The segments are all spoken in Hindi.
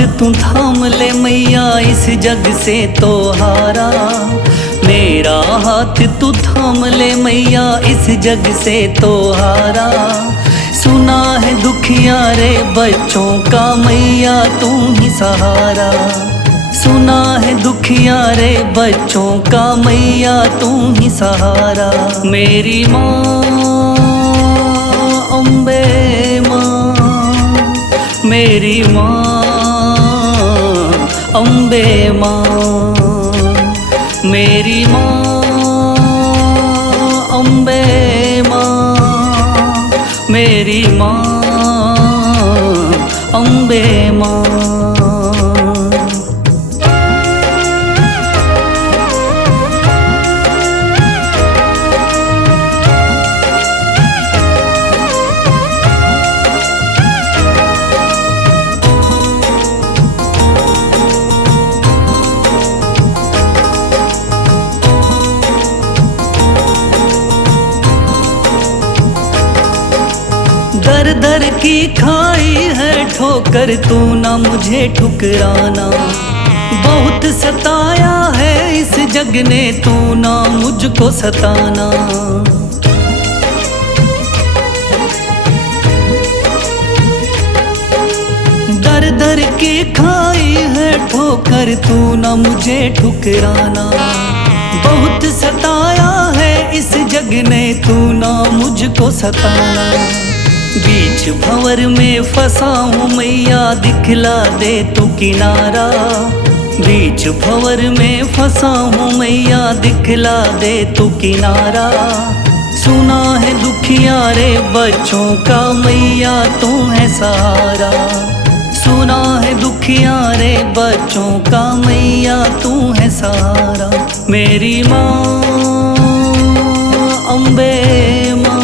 हाथ तू थाम ले मैया इस जग से तो हारा। मेरा हाथ तू थाम ले मैया इस जग से तो हारा। सुना है दुखिया रे बच्चों का मैया तू ही सहारा। सुना है दुखिया रे बच्चों का मैया तू ही सहारा। मेरी माँ अम्बे माँ, मेरी माँ अम्बे माँ, मेरी माँ अम्बे माँ, मेरी माँ अम्बे माँ। दर दर की खाई है ठोकर तू ना मुझे ठुकराना। बहुत सताया है इस जग ने तू ना मुझको सताना। दर दर की खाई है ठोकर तू ना मुझे ठुकराना। बहुत सताया है इस जग ने तू ना मुझको सताना। बीच भंवर में फंसा हूँ मैया दिखला दे तू किनारा। बीच भंवर में फंसा हूँ मैया दिखला दे तू किनारा। सुना है दुखिया रे बच्चों का मैया तू है सहारा। सुना है दुखिया रे बच्चों का मैया तू है सहारा। मेरी माँ अम्बे माँ,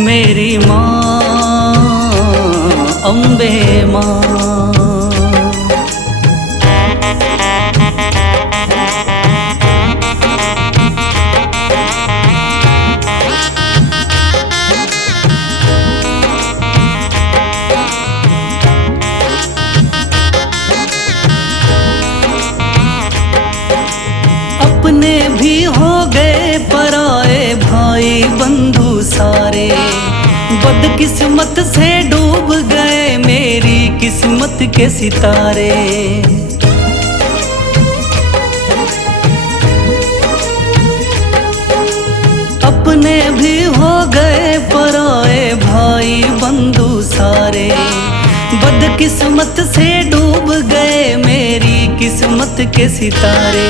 मेरी माँ अम्बे माँ। अपने भी हो गए पराए भाई बंधु सारे। बदकिस्मत से डूब गए मेरी किस्मत के सितारे। अपने भी हो गए पराए भाई बंधु सारे। बदकिस्मत से डूब गए मेरी किस्मत के सितारे।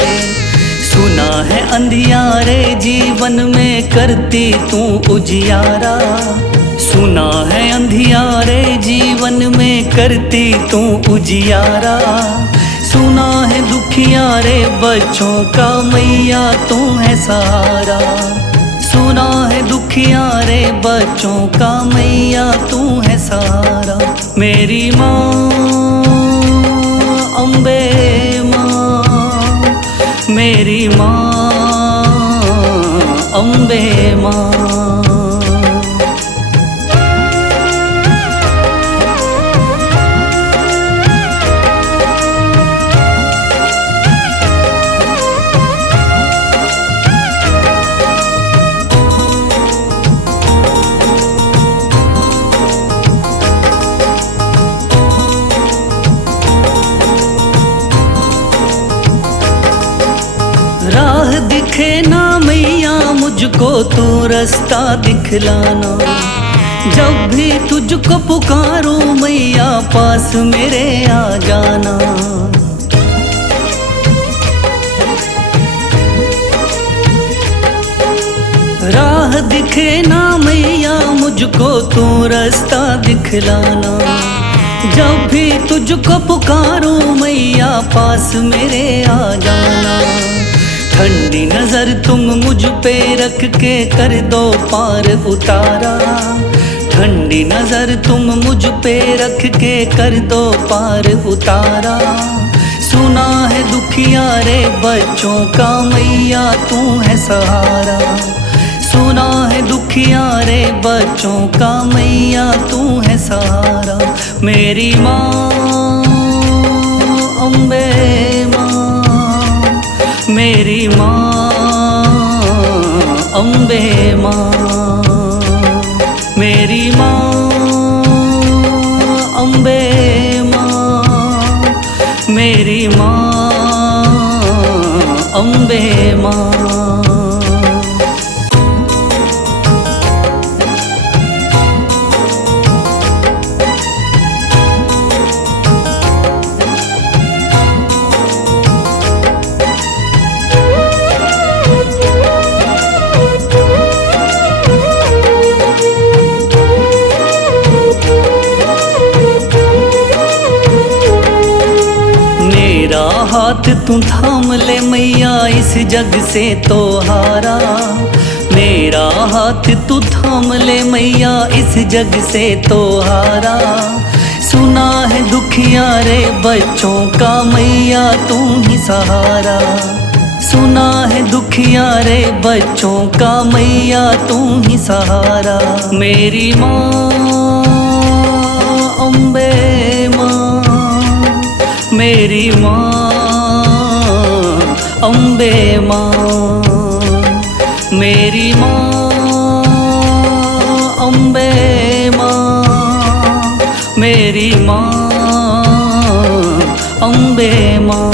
सुना है अंधियारे जीवन में करती तू उजियारा। सुना है अंधियारे जीवन में करती तू उजियारा। सुना है दुखिया रे बच्चों का मैया तू है सहारा। सुना है दुखिया रे बच्चों का मैया तू है सहारा। मेरी माँ अम्बे माँ, मेरी माँ अम्बे माँ। राह दिखे ना मैया मुझको तू रास्ता दिखलाना। जब भी तुझको पुकारूं मैया पास मेरे आ जाना। राह दिखे ना मैया मुझको तू रास्ता दिखलाना। जब भी तुझको पुकारूं मैया पास मेरे आ जाना। ठंडी नजर तुम मुझ पे रख के कर दो पार उतारा। ठंडी नजर तुम मुझ पे रख के कर दो पार उतारा। सुना है दुखिया रे बच्चों का मैया तू है सहारा। सुना है दुखिया रे बच्चों का मैया तू है सहारा। मेरी माँ अम्बे माँ मेरी माँ, अम्बे माँ मेरी माँ, अम्बे माँ मेरी माँ, अम्बे माँ। मेरा हाथ तू थाम ले मैया, इस जग से तो हारा। मेरा हाथ तू थाम ले मैया, इस जग से तो हारा। सुना है दुखियारे बच्चों का मैया तू ही सहारा। सुना है दुखियारे बच्चों का मैया तू ही सहारा। मेरी माँ अम्बे माँ, मेरी माँ अम्बे माँ, मेरी माँ अम्बे माँ, मेरी माँ अम्बे माँ।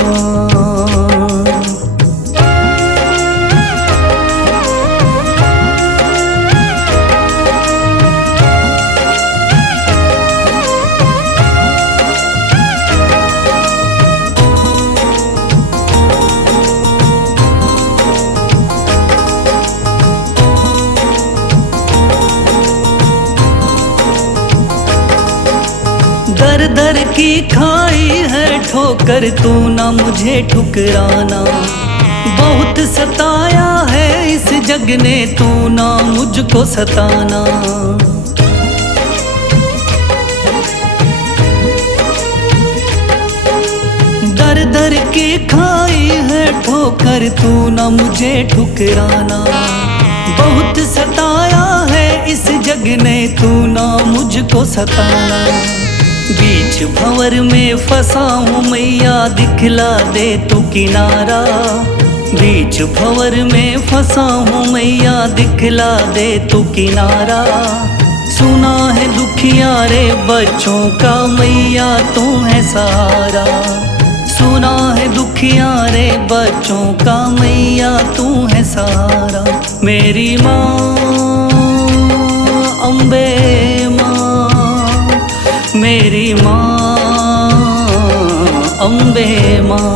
दर दर की खाई है ठोकर, तू ना मुझे ठुकराना। बहुत सताया है इस जग ने, तू ना मुझको सताना। दर दर की खाई है ठोकर, तू ना मुझे ठुकराना। बहुत सताया है इस जग ने, तू ना मुझको सताना। बीच भंवर में फंसा हूँ मैया, दिखला दे तू किनारा। बीच भंवर में फंसा हूँ मैया, दिखला दे तू किनारा। सुना है दुखियारे बच्चों का मैया तू है सहारा। सुना है दुखियारे बच्चों का मैया तू है सहारा। मेरी माँ अम्बे माँ, मेरी माँ अम्बे माँ।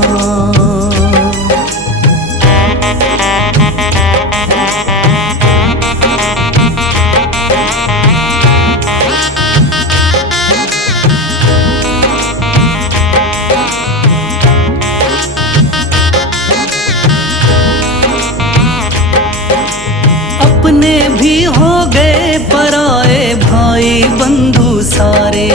अपने भी हो गए पराए भाई बंधु सारे।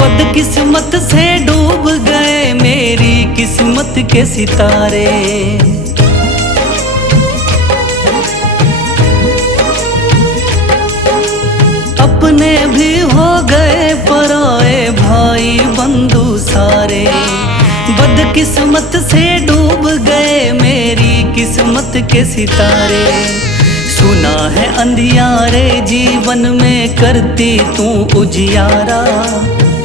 बदकिस्मत से डूब गए मेरी किस्मत के सितारे। अपने भी हो गए पराए भाई बंधु सारे। बदकिस्मत से डूब गए मेरी किस्मत के सितारे। सुना है अंधियारे जीवन में करती तू उजियारा।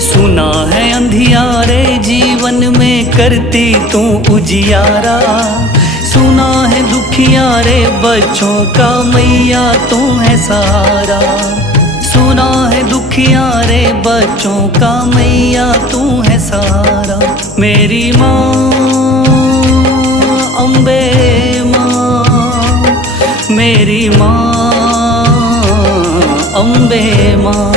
सुना है अंधियारे जीवन में करती तू उजियारा। सुना है दुखियारे बच्चों का मैया तू है सहारा। सुना है दुखियारे बच्चों का मैया तू है सहारा। मेरी माँ अम्बे माँ, मेरी माँ अम्बे माँ।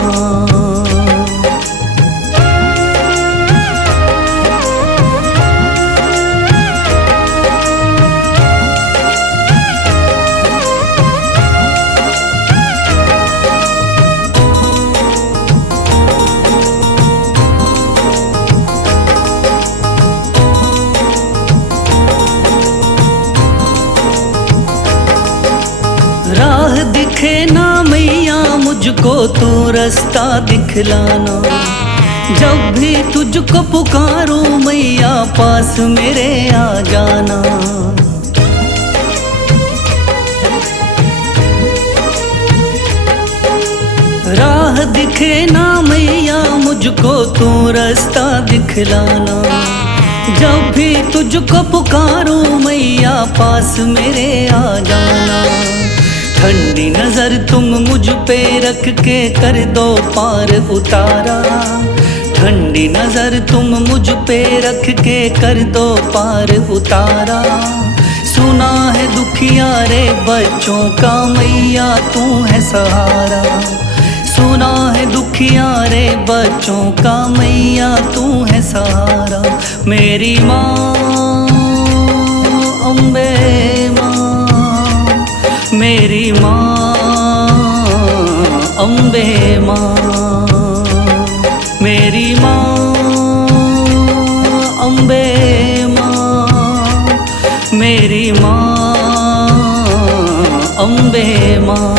राह दिखे ना मैया मुझको तू रास्ता दिखलाना। जब भी तुझको पुकारूं मैया पास मेरे आ जाना। राह दिखे ना मैया मुझको तू रास्ता दिखलाना। जब भी तुझको पुकारूं मैया पास मेरे आ जाना। ठंडी नजर तुम मुझ पे रख के कर दो पार उतारा। ठंडी नजर तुम मुझ पे रख के कर दो पार उतारा। सुना है दुखिया रे बच्चों का मैया तू है सहारा। सुना है दुखिया रे बच्चों का मैया तू है सहारा। मेरी माँ अम्बे माँ, मेरी माँ अम्बे माँ, मेरी माँ अम्बे माँ, मेरी माँ अम्बे माँ।